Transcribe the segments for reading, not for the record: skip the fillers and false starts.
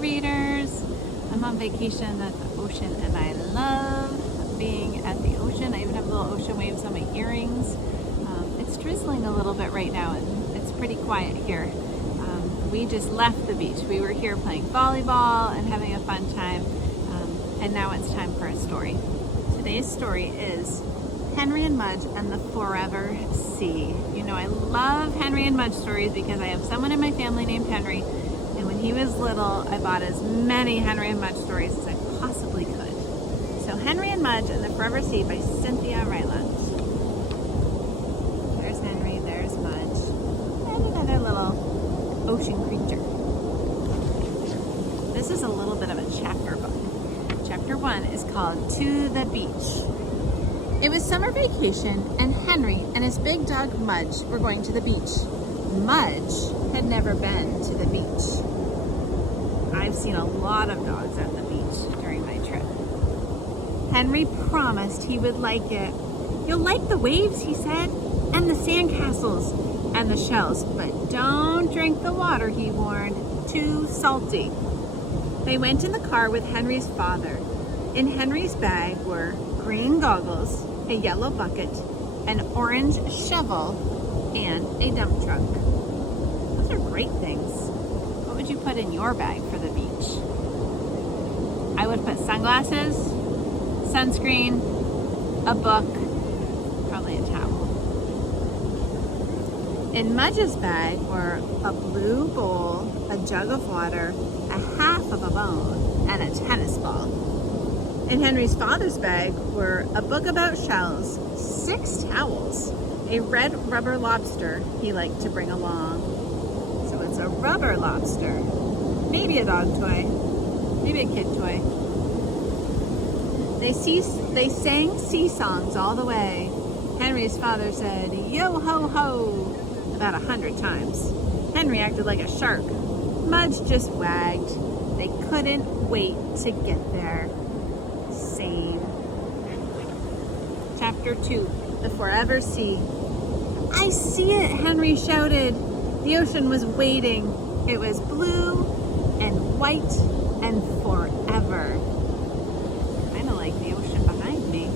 readers. I'm on vacation at the ocean and I love being at the ocean. I even have little ocean waves on my earrings. It's drizzling a little bit right now and it's pretty quiet here. We just left the beach. We were here playing volleyball and having a fun time. And now it's time for a story. Today's story is Henry and Mudge and the Forever Sea. You know, I love Henry and Mudge stories because I have someone in my family named Henry. And when he was little, I bought as many Henry and Mudge stories as I possibly could. So Henry and Mudge and the Forever Sea by Cynthia Rylant. There's Henry, there's Mudge, and another little ocean creature. This is a little bit of a chapter book. Chapter 1 is called To the Beach. It was summer vacation and Henry and his big dog Mudge were going to the beach. Mudge had never been to the beach. I've seen a lot of dogs at the beach during my trip. Henry promised he would like it. You'll like the waves, he said, and the sandcastles and the shells, but don't drink the water, he warned. Too salty. They went in the car with Henry's father. In Henry's bag were green goggles, a yellow bucket, an orange shovel, and a dump truck. Those are great things. What would you put in your bag for the beach? I would put sunglasses, sunscreen, a book, probably a towel. In Mudge's bag were a blue bowl, a jug of water, a half of a bone, and a tennis ball. In Henry's father's bag were a book about shells, 6 towels, a red rubber lobster he liked to bring along. So it's a rubber lobster. Maybe a dog toy, maybe a kid toy. They sang sea songs all the way. Henry's father said, yo ho ho, about 100 times. Henry acted like a shark. Mudge just wagged. They couldn't wait to get there. Same. Chapter 2, The Forever Sea. I see it, Henry shouted. The ocean was waiting. It was blue and white and forever. Kind of like the ocean behind me.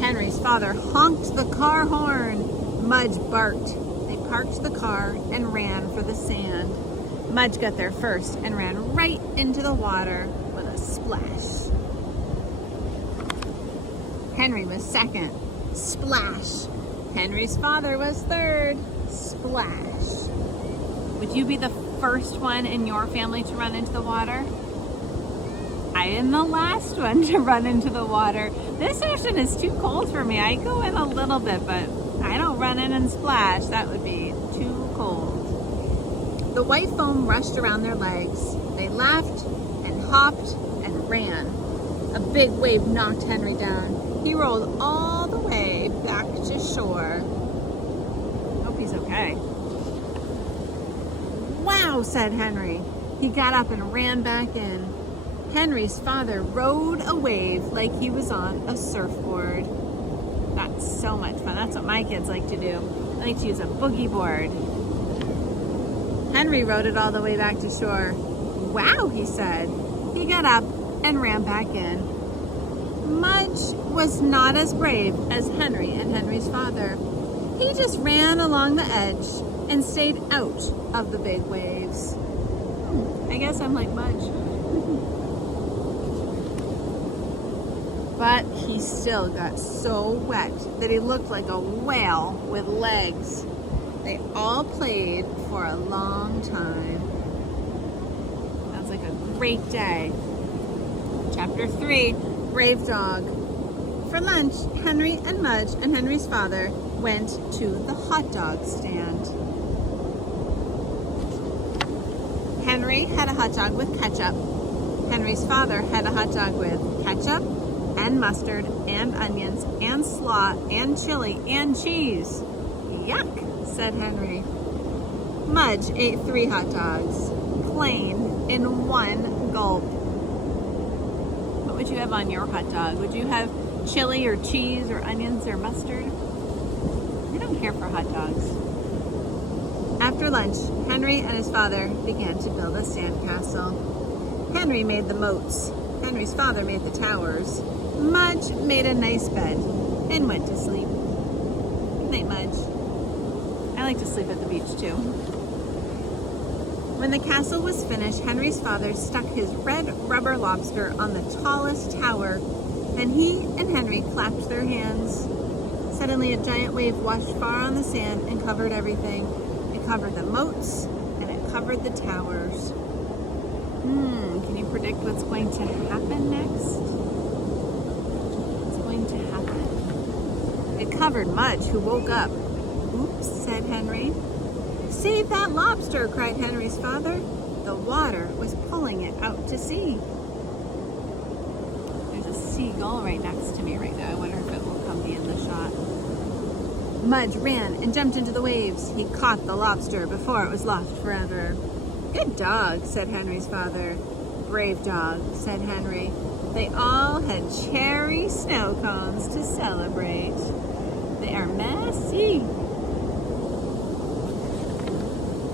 Henry's father honked the car horn. Mudge barked. They parked the car and ran for the sand. Mudge got there first and ran right into the water with a splash. Henry was second. Splash. Henry's father was third. Splash. Would you be the first one in your family to run into the water? I am the last one to run into the water. This ocean is too cold for me. I go in a little bit, but I don't run in and splash. That would be too cold. The white foam rushed around their legs. They laughed and hopped and ran. A big wave knocked Henry down. He rolled all the way back to shore. Hope he's okay. Wow, said Henry. He got up and ran back in. Henry's father rode a wave like he was on a surfboard. That's so much fun. That's what my kids like to do. I like to use a boogie board. Henry rode it all the way back to shore. Wow, he said. He got up and ran back in. Mudge was not as brave as Henry and Henry's father. He just ran along the edge and stayed out of the big waves. I guess I'm like Mudge. But he still got so wet that he looked like a whale with legs. They all played for a long time. Sounds like a great day. Chapter 3, Brave Dog. For lunch, Henry and Mudge and Henry's father went to the hot dog stand. Henry had a hot dog with ketchup. Henry's father had a hot dog with ketchup and mustard and onions and slaw and chili and cheese. Yuck, said Henry. Mudge ate 3 hot dogs, plain, in one gulp. What would you have on your hot dog? Would you have chili or cheese or onions or mustard? I don't care for hot dogs. After lunch, Henry and his father began to build a sandcastle. Henry made the moats. Henry's father made the towers. Mudge made a nice bed and went to sleep. Good night, Mudge. I like to sleep at the beach too. When the castle was finished, Henry's father stuck his red rubber lobster on the tallest tower. Then he and Henry clapped their hands. Suddenly, a giant wave washed far on the sand and covered everything. It covered the moats and it covered the towers. Can you predict what's going to happen next? What's going to happen? It covered Mudge, who woke up. Oops, said Henry. Save that lobster, cried Henry's father. The water was pulling it out to sea. There's a seagull right next to me right now. I wonder if it will come be in the shot. Mudge ran and jumped into the waves. He caught the lobster before it was lost forever. Good dog, said Henry's father. Brave dog, said Henry. They all had cherry snow cones to celebrate. They are messy.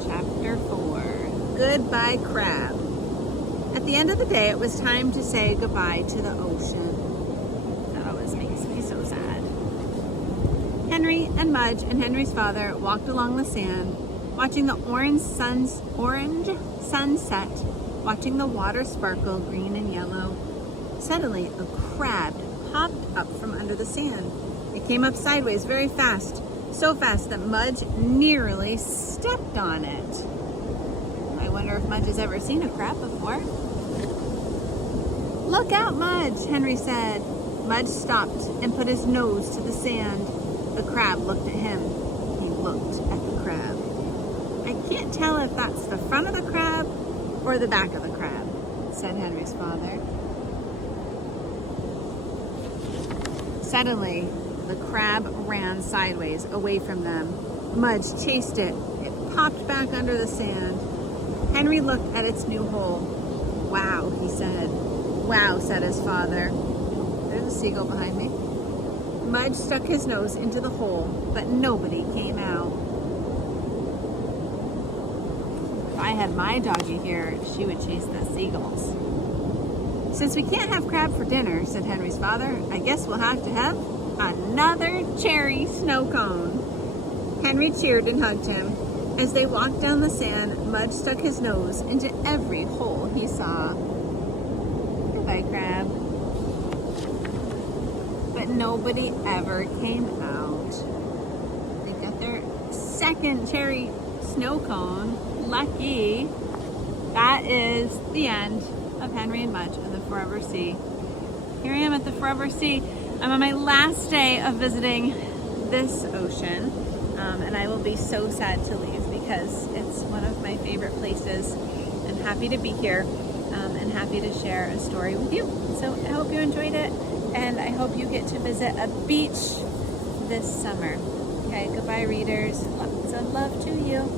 Chapter 4. Goodbye, Crab. At the end of the day, it was time to say goodbye to the ocean. That always makes me so sad. Henry and Mudge and Henry's father walked along the sand, watching the orange sunset, watching the water sparkle green and yellow. Suddenly, a crab popped up from under the sand. It came up sideways very fast, so fast that Mudge nearly stepped on it. I wonder if Mudge has ever seen a crab before. Look out, Mudge, Henry said. Mudge stopped and put his nose to the sand. The crab looked at him. He looked at the crab. I can't tell if that's the front of the crab or the back of the crab, said Henry's father. Suddenly, the crab ran sideways away from them. Mudge chased it. It popped back under the sand. Henry looked at its new hole. Wow, he said. Wow, said his father. There's a seagull behind me. Mudge stuck his nose into the hole, but nobody came out. If I had my doggie here, she would chase the seagulls. Since we can't have crab for dinner, said Henry's father, I guess we'll have to have another cherry snow cone. Henry cheered and hugged him. As they walked down the sand, Mudge stuck his nose into every hole he saw. Goodbye, crab. But nobody ever came out. They got their second cherry snow cone. Lucky. That is the end of Henry and Mudge and the Forever Sea. Here I am at the Forever Sea. I'm on my last day of visiting this ocean, and I will be so sad to leave because it's one of my favorite places. I'm happy to be here and happy to share a story with you. So I hope you enjoyed it, and I hope you get to visit a beach this summer. Okay, goodbye, readers. Lots of love to you.